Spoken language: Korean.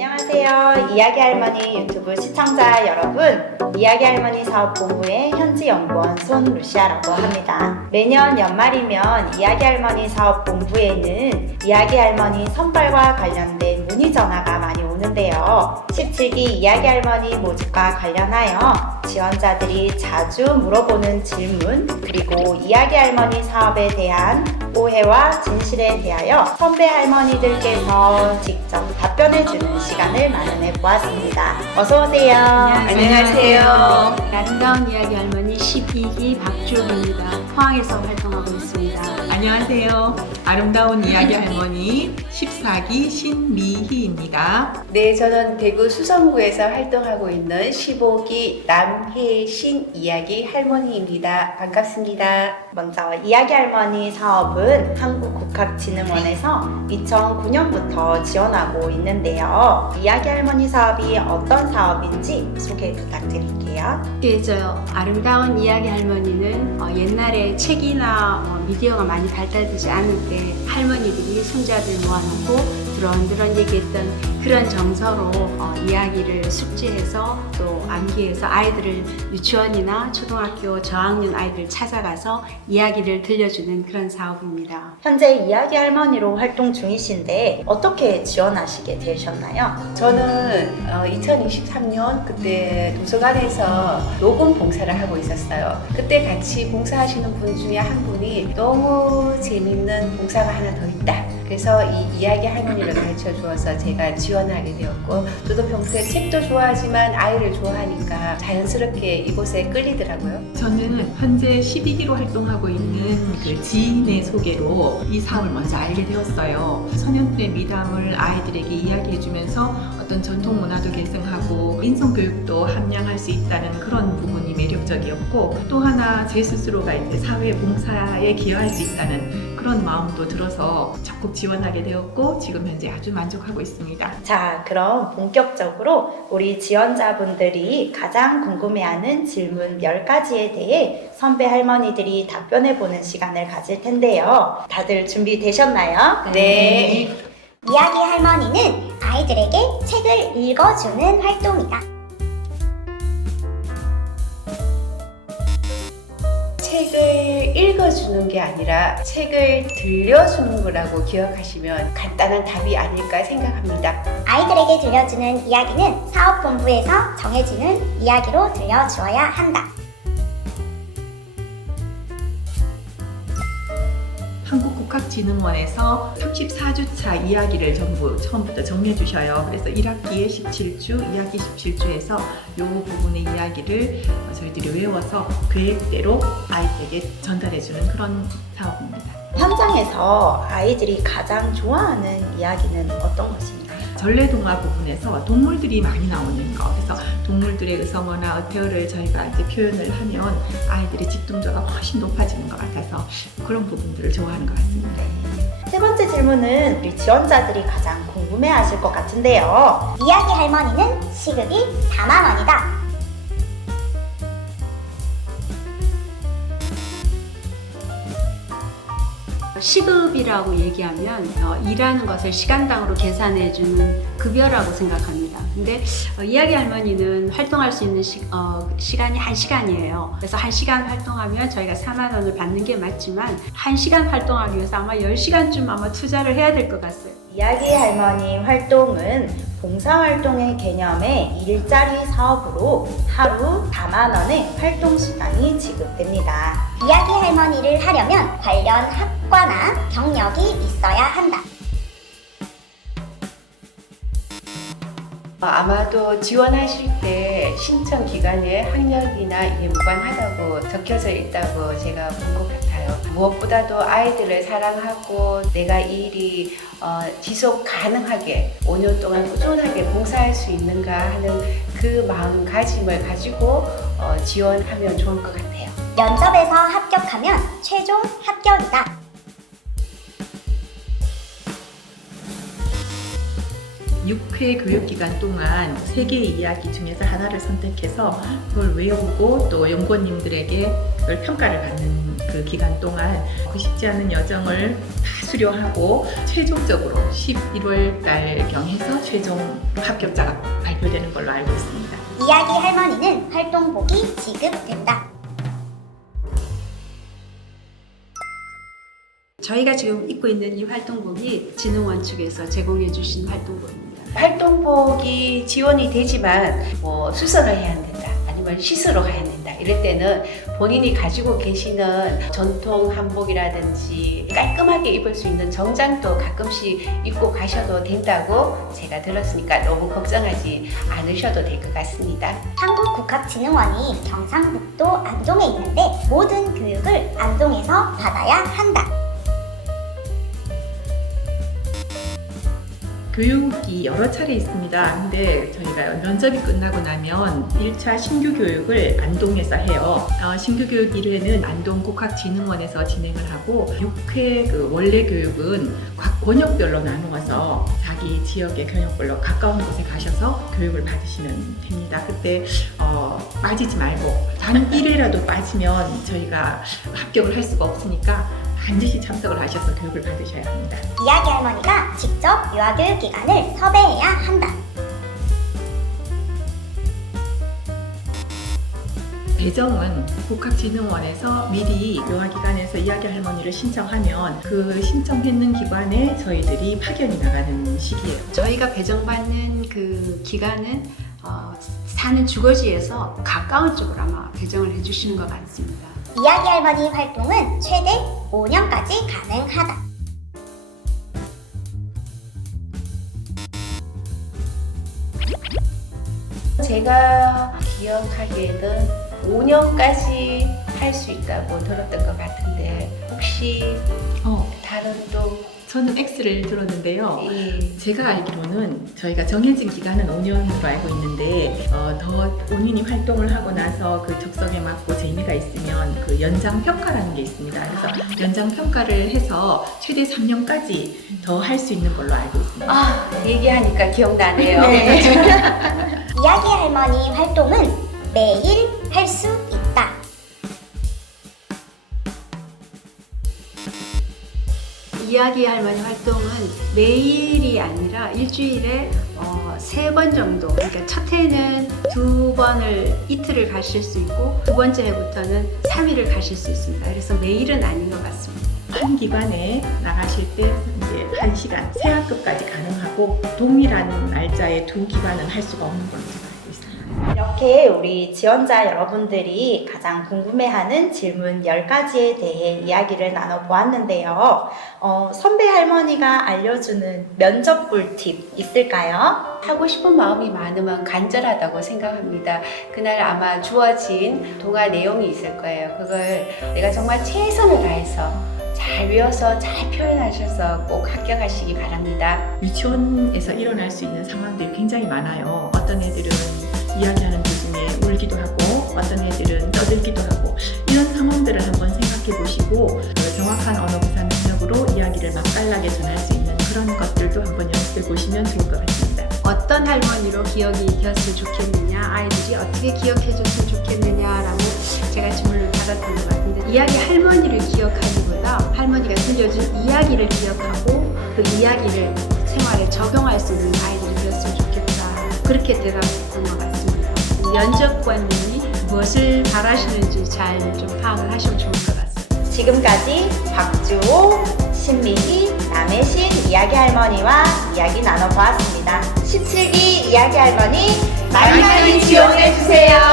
안녕하세요. 이야기 할머니 유튜브 시청자 여러분. 이야기 할머니 사업본부의 현지 연구원 손루시아라고 합니다. 매년 연말이면 이야기 할머니 사업본부에는 이야기 할머니 선발과 관련된 문의 전화가 많이 오는데요. 17기 이야기 할머니 모집과 관련하여 지원자들이 자주 물어보는 질문, 그리고 이야기 할머니 사업에 대한 오해와 진실에 대하여 선배 할머니들께서 직접 답변해주는 시간을 마련해 보았습니다. 어서오세요. 안녕하세요. 아름다운 이야기 할머니 12기 박주호입니다. 포항에서 활동하고 있습니다. 안녕하세요. 아름다운 이야기 할머니 14기 신미희입니다. 네, 저는 대구 수성구에서 활동하고 있는 15기 남혜신 이야기 할머니입니다. 반갑습니다. 먼저 이야기 할머니 사업은 한국국학진흥원에서 2009년부터 지원하고 있는데요. 이야기 할머니 사업이 어떤 사업인지 소개 부탁드릴게요. 저요. 아름다운 이야기 할머니는 옛날에 책이나 미디어가 많이 발달되지 않을 때 할머니들이 손자들 모아놓고 드런드런 얘기했던 그런 정서로 이야기를 숙지해서 또 암기해서 아이들을 유치원이나 초등학교 저학년 아이들 찾아가서 이야기를 들려주는 그런 사업입니다. 현재 이야기 할머니로 활동 중이신데 어떻게 지원하시게 되셨나요? 저는 2023년 그때 도서관에서 녹음 봉사를 하고 있었어요. 그때 같이 봉사하시는 분 중에 한 분이 너무 재밌는 봉사가 하나 더 있다. 그래서 이 이야기 할머니를 가르쳐 주어서 제가 지원하게 되었고, 저도 평소에 책도 좋아하지만 아이를 좋아하니까 자연스럽게 이곳에 끌리더라고요. 저는 현재 12기로 활동하고 있는 그 지인의 소개로 이 사업을 먼저 알게 되었어요. 소년들의 미담을 아이들에게 이야기해주면서 어떤 전통 문화도 계승하고 인성교육도 함양할 수 있다는 그런 부분이 매력적이었고, 또 하나 제 스스로가 이제 사회 봉사에 기여할 수 있다는 그런 마음도 들어서 적극 지원하게 되었고, 지금 현재 아주 만족하고 있습니다. 자, 그럼 본격적으로 우리 지원자분들이 가장 궁금해하는 질문 10가지에 대해 선배 할머니들이 답변해보는 시간을 가질 텐데요. 다들 준비되셨나요? 네. 이야기 할머니는 아이들에게 책을 읽어주는 활동이다. 책을 읽어주는 게 아니라 책을 들려주는 거라고 기억하시면 간단한 답이 아닐까 생각합니다. 아이들에게 들려주는 이야기는 사업본부에서 정해주는 이야기로 들려주어야 한다. 한국국학진흥원에서 34주차 이야기를 전부 처음부터 정리해 주셔요. 그래서 1학기에 17주, 2학기 17주에서 이 부분의 이야기를 저희들이 외워서 계획대로 아이들에게 전달해 주는 그런 사업입니다. 현장에서 아이들이 가장 좋아하는 이야기는 어떤 것인가요? 전래동화 부분에서 동물들이 많이 나오는 거, 그래서 동물들의 의성어나 어태어를 저희가 이제 표현을 하면 아이들의 집중도가 훨씬 높아지는 것 같아서 그런 부분들을 좋아하는 것 같습니다. 세 번째 질문은 우리 지원자들이 가장 궁금해하실 것 같은데요. 이야기 할머니는 시급이 4만 원이다. 시급이라고 얘기하면 일하는 것을 시간당으로 계산해주는 급여라고 생각합니다. 근데 이야기 할머니는 활동할 수 있는 시간이 1시간이에요. 그래서 1시간 활동하면 저희가 4만 원을 받는 게 맞지만 1시간 활동하기 위해서 아마 10시간쯤 아마 투자를 해야 될 것 같아요. 이야기 할머니 활동은 봉사활동의 개념의 일자리 사업으로 하루 4만 원의 활동 시간이 지급됩니다. 이야기 할머니를 하려면 관련 학과나 경력이 있어야 한다. 아마도 지원하실 때 신청 기간에 학력이나 이게 무관하다고 적혀져 있다고 제가 본 것 같아요. 무엇보다도 아이들을 사랑하고 내가 이 일이 지속 가능하게 5년 동안 꾸준하게 봉사할 수 있는가 하는 그 마음가짐을 가지고 지원하면 좋을 것 같아요. 면접에서 합격하면 최종 합격이다. 6회 교육기간 동안 3개의 이야기 중에서 하나를 선택해서 그걸 외우고 또 연구원님들에게 그걸 평가를 받는 그 기간 동안 그 쉽지 않은 여정을 다 수료하고 최종적으로 11월 달경 해서 최종 합격자가 발표되는 걸로 알고 있습니다. 이야기 할머니는 활동복이 지급된다. 저희가 지금 입고 있는 이 활동복이 진흥원 측에서 제공해 주신 활동복입니다. 활동복이 지원이 되지만 뭐 수선을 해야 된다 아니면 시스로 가야 된다 이럴 때는 본인이 가지고 계시는 전통 한복이라든지 깔끔하게 입을 수 있는 정장도 가끔씩 입고 가셔도 된다고 제가 들었으니까 너무 걱정하지 않으셔도 될 것 같습니다. 한국국학진흥원이 경상북도 안동에 있는데 모든 교육을 안동에서 받아야 한다. 교육이 여러 차례 있습니다. 근데 저희가 면접이 끝나고 나면 1차 신규 교육을 안동에서 해요. 신규 교육 1회는 안동국학진흥원에서 진행을 하고 6회 그 원래 교육은 각 권역별로 나누어서 자기 지역의 권역별로 가까운 곳에 가셔서 교육을 받으시면 됩니다. 그때 빠지지 말고 단 1회라도 빠지면 저희가 합격을 할 수가 없으니까 반드시 참석을 하셔서 교육을 받으셔야 합니다. 이야기 할머니가 직접 유아교육 기관을 섭외해야 한다. 배정은 국학진흥원에서 미리 요아기관에서 이야기 할머니를 신청하면 그 신청했는 기관에 저희들이 파견이 나가는 시기예요. 저희가 배정받는 그 기간은 사는 주거지에서 가까운 쪽으로 아마 배정을 해주시는 것 같습니다. 이야기 할머니 활동은 최대 5년까지 가능하다. 제가 기억하기에는 5년까지 할 수 있다고 들었던 것 같은데 혹시 다른 또 저는 X를 들었는데요. 예. 제가 알기로는 저희가 정해진 기간은 5년으로 알고 있는데 더 본인이 활동을 하고 나서 그 적성에 맞고 재미가 있으면 그 연장 평가라는 게 있습니다. 그래서 연장 평가를 해서 최대 3년까지 더 할 수 있는 걸로 알고 있습니다. 얘기하니까 기억나네요. 네. 이야기 할머니 활동은 매일 할 수 있다. 이야기 할머니 활동은 매일이 아니라 일주일에 3번 정도, 그러니까 첫 해는 2번을 이틀을 가실 수 있고 두 번째 해부터는 3일을 가실 수 있습니다. 그래서 매일은 아닌 것 같습니다. 한 기관에 나가실 때 이제 1시간, 새 학급까지 가능하고 동일한 날짜에 두 기관은 할 수가 없는 걸로 제가 알고 있습니다. 이렇게 우리 지원자 여러분들이 가장 궁금해하는 질문 10가지에 대해 이야기를 나눠보았는데요. 선배 할머니가 알려주는 면접 꿀팁 있을까요? 하고 싶은 마음이 많으면 간절하다고 생각합니다. 그날 아마 주어진 동화 내용이 있을 거예요. 그걸 내가 정말 최선을 다해서 잘 외워서 잘 표현하셔서 꼭 합격하시기 바랍니다. 유치원에서 일어날 수 있는 상황들이 굉장히 많아요. 어떤 애들은 이야기하는 도중에 울기도 하고 어떤 애들은 떠들기도 하고 이런 상황들을 한번 생각해 보시고 정확한 언어 구사 능력으로 이야기를 맛깔나게 전할 수 있는 그런 것들도 한번 연습해 보시면 좋을 것 같습니다. 어떤 할머니로 기억이 되었으면 좋겠느냐, 아이들이 어떻게 기억해 줬으면 좋겠느냐라고 제가 질문을 받았던 것 같은데 이야기 할머니를 기억하기보다 할머니가 들려준 이야기를 기억하고 그 이야기를 생활에 적용할 수 있는 아이들이 되었으면 좋겠다. 그렇게 대답했던 것 같습니다. 면접관님이 무엇을 바라시는지 잘 좀 파악을 하시면 좋을 것 같습니다. 지금까지 박주호, 신미희, 남해신 이야기 할머니와 이야기 나눠보았습니다. 17기 이야기 할머니 많이 많이 지원해주세요.